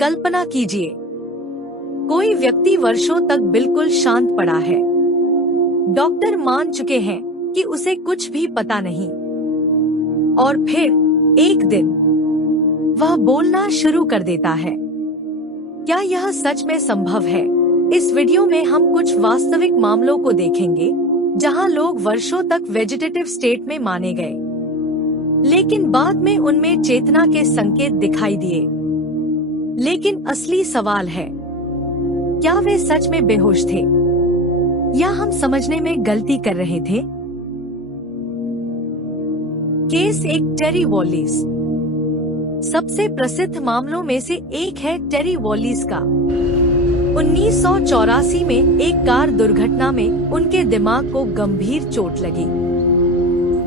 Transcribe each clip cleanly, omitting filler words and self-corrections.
कल्पना कीजिए, कोई व्यक्ति वर्षों तक बिल्कुल शांत पड़ा है। डॉक्टर मान चुके हैं कि उसे कुछ भी पता नहीं। और फिर एक दिन वह बोलना शुरू कर देता है। क्या यह सच में संभव है? इस वीडियो में हम कुछ वास्तविक मामलों को देखेंगे जहां लोग वर्षों तक वेजिटेटिव स्टेट में माने गए, लेकिन बाद में उनमें चेतना के संकेत दिखाई दिए। लेकिन असली सवाल है, क्या वे सच में बेहोश थे या हम समझने में गलती कर रहे थे? केस 1, टेरी वॉलिस। सबसे प्रसिद्ध मामलों में से एक है टेरी वॉलिस का। 1984 में एक कार दुर्घटना में उनके दिमाग को गंभीर चोट लगी।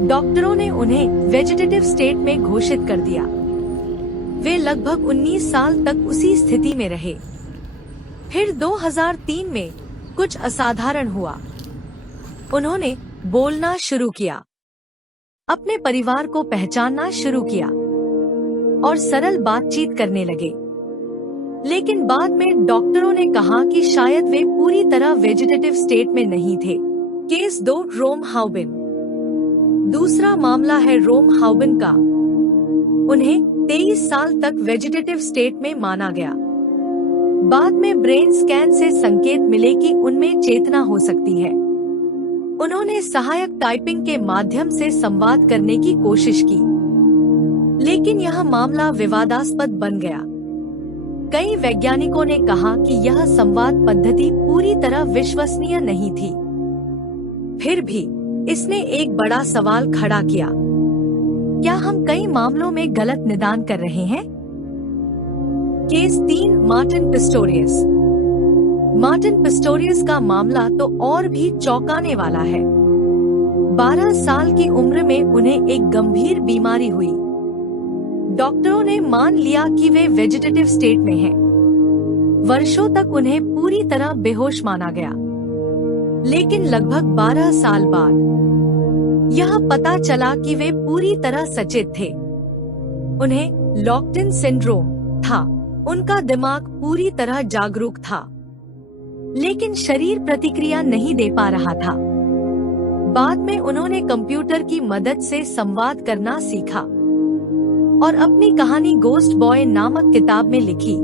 डॉक्टरों ने उन्हें वेजिटेटिव स्टेट में घोषित कर दिया। वे लगभग 19 साल तक उसी स्थिति में रहे। फिर 2003 में कुछ असाधारण हुआ। उन्होंने बोलना शुरू किया, अपने परिवार को पहचानना शुरू किया और सरल बातचीत करने लगे। लेकिन बाद में डॉक्टरों ने कहा कि शायद वे पूरी तरह वेजिटेटिव स्टेट में नहीं थे। केस 2, रोम हाउबिन। दूसरा मामला है रोम हाउबिन का। उन्हें 23 साल तक वेजिटेटिव स्टेट में माना गया। बाद में ब्रेन स्कैन से संकेत मिले कि उनमें चेतना हो सकती है। उन्होंने सहायक टाइपिंग के माध्यम से संवाद करने की कोशिश की, लेकिन यह मामला विवादास्पद बन गया। कई वैज्ञानिकों ने कहा कि यह संवाद पद्धति पूरी तरह विश्वसनीय नहीं थी। फिर भी इसने एक बड़ा सवाल खड़ा किया, क्या हम कई मामलों में गलत निदान कर रहे हैं? Case 3, Martin Pistorius. Martin Pistorius का मामला तो और भी चौंकाने वाला है। 12 साल की उम्र में उन्हें एक गंभीर बीमारी हुई। डॉक्टरों ने मान लिया कि वे वेजिटेटिव स्टेट में हैं। वर्षों तक उन्हें पूरी तरह बेहोश माना गया, लेकिन लगभग 12 साल बाद यह पता चला कि वे पूरी तरह सचेत थे। उन्हें लॉक्ड इन सिंड्रोम था। उनका दिमाग पूरी तरह जागरूक था, लेकिन शरीर प्रतिक्रिया नहीं दे पा रहा था। बाद में उन्होंने कंप्यूटर की मदद से संवाद करना सीखा और अपनी कहानी गोस्ट बॉय नामक किताब में लिखी।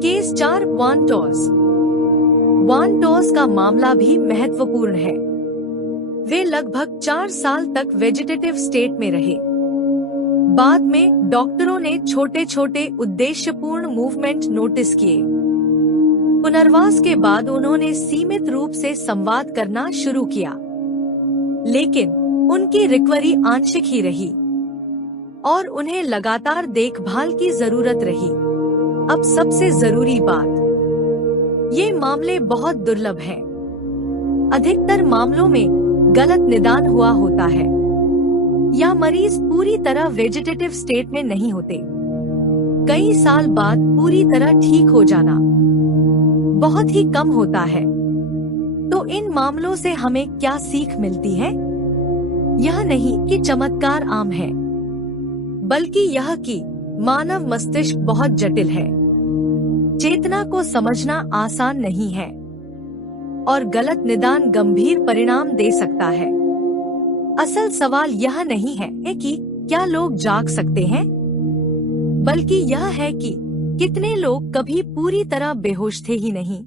केस 4, वान टॉस। वान टॉस का मामला भी महत्वपूर्ण है। वे लगभग 4 साल तक वेजिटेटिव स्टेट में रहे। बाद में डॉक्टरों ने छोटे छोटे उद्देश्यपूर्ण मूवमेंट नोटिस किए। पुनर्वास के बाद उन्होंने सीमित रूप से संवाद करना शुरू किया, लेकिन उनकी रिकवरी आंशिक ही रही और उन्हें लगातार देखभाल की जरूरत रही। अब सबसे जरूरी बात, ये मामले बहुत दुर्लभ हैं। अधिकतर मामलों में गलत निदान हुआ होता है या मरीज पूरी तरह वेजिटेटिव स्टेट में नहीं होते। कई साल बाद पूरी तरह ठीक हो जाना बहुत ही कम होता है। तो इन मामलों से हमें क्या सीख मिलती है? यह नहीं कि चमत्कार आम है, बल्कि यह कि मानव मस्तिष्क बहुत जटिल है। चेतना को समझना आसान नहीं है और गलत निदान गंभीर परिणाम दे सकता है। असल सवाल यह नहीं है कि क्या लोग जाग सकते हैं, बल्कि यह है कि कितने लोग कभी पूरी तरह बेहोश थे ही नहीं।